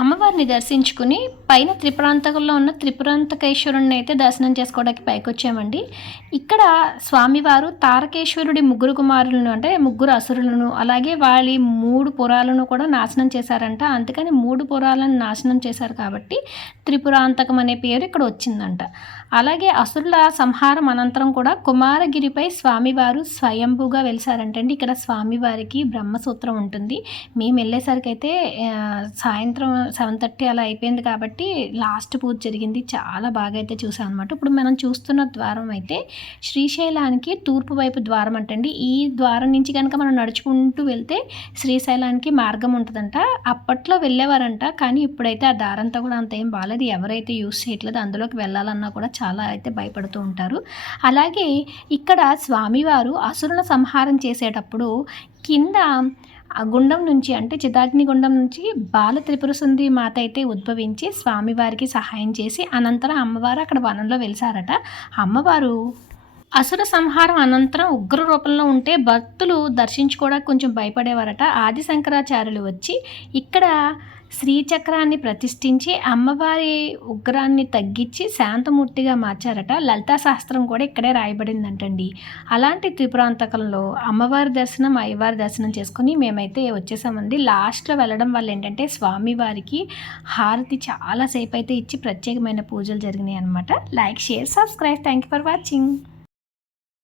అమ్మవారిని దర్శించుకుని పైన త్రిపురాంతకంలో ఉన్న త్రిపురాంతకేశ్వరుణ్ణి అయితే దర్శనం చేసుకోవడానికి పైకి వచ్చామండి ఇక్కడ స్వామివారు తారకేశ్వరుడి ముగ్గురు కుమారులను అంటే ముగ్గురు అసురులను అలాగే వాళ్ళ మూడు పురాలను కూడా నాశనం చేశారంట. అందుకని మూడు పురాలను నాశనం చేశారు కాబట్టి త్రిపురాంతకం అనే పేరు ఇక్కడ వచ్చిందంట. అలాగే అసురుల సంహారం అనంతరం కూడా కుమారగిరిపై స్వామివారు స్వయంభూగా వెలిసారంటండి. ఇక్కడ స్వామివారికి బ్రహ్మసూత్రం ఉంటుంది. మేము వెళ్ళేసరికి అయితే సాయంత్రం సెవెన్ థర్టీ అలా అయిపోయింది కాబట్టి లాస్ట్ పూజ జరిగింది. చాలా బాగా అయితే చూసాం అనమాట ఇప్పుడు మనం చూస్తున్న ద్వారం అయితే శ్రీశైలానికి తూర్పు వైపు ద్వారం అంటండి. ఈ ద్వారం నుంచి కనుక మనం నడుచుకుంటూ వెళ్తే శ్రీశైలానికి మార్గం ఉంటుందంట. అప్పట్లో వెళ్ళేవారంట కానీ ఇప్పుడైతే ఆ దారంతా కూడా అంత ఏం బాగాలేదు ఎవరైతే యూస్ చేయట్లేదు అందులోకి వెళ్ళాలన్నా కూడా చాలా అయితే భయపడుతూ ఉంటారు. అలాగే ఇక్కడ స్వామివారు అసురుల సంహారం చేసేటప్పుడు కింద ఆ గుండం నుంచి అంటే చిదాగ్ని గుండం నుంచి బాల త్రిపుర సుందరి మాత అయితే ఉద్భవించి స్వామివారికి సహాయం చేసి అనంతరం అమ్మవారు అక్కడ వనంలో వెలిసారట. అమ్మవారు అసుర సంహారం అనంతరం ఉగ్ర రూపంలో ఉంటే భక్తులు దర్శించుకోవడానికి కొంచెం భయపడేవారట. ఆది శంకరాచార్యులు వచ్చి ఇక్కడ శ్రీచక్రాన్ని ప్రతిష్ఠించి అమ్మవారి ఉగ్రాన్ని తగ్గించి శాంతమూర్తిగా మార్చారట. లలితా శాస్త్రం కూడా ఇక్కడే రాయబడిందంటండి. అలాంటి త్రిపురాంతకంలో అమ్మవారి దర్శనం అయ్యవారి దర్శనం చేసుకుని మేమైతే వచ్చేసామండి. లాస్ట్లో వెళ్ళడం వల్ల ఏంటంటే స్వామివారికి హారతి చాలాసేపు అయితే ఇచ్చి ప్రత్యేకమైన పూజలు జరిగినాయి అనమాట like share subscribe. Thank you for watching.